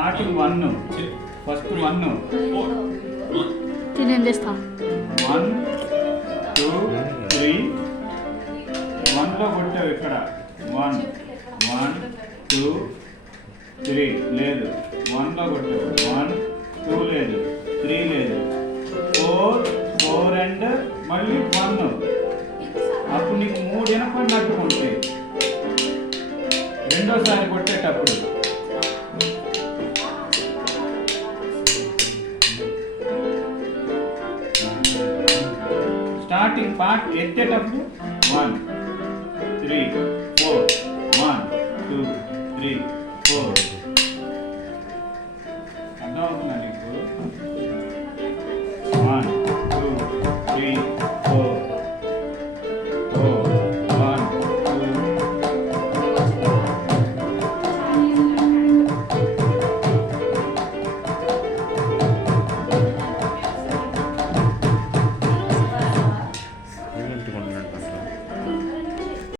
starting 1 first 1 తినేం చేస్తా 1 2 3 1 లో కొట్టావు ఇక్కడ 1 1 2 3 లేదు 1 లో కొట్టావు 1 2 లేదు 3 లేదు 4 4 అండ్ మళ్ళీ 1 అప్పుడు నీకు 3 వినపడినట్టు ఉంటాయి రెండోసారి కొట్టేటప్పుడు స్టార్టింగ్ పార్ట్ ఎత్తేటప్పుడు 1 3 4 1 2 3 4 అర్థమవుతుందా నీకు 1 2 3 4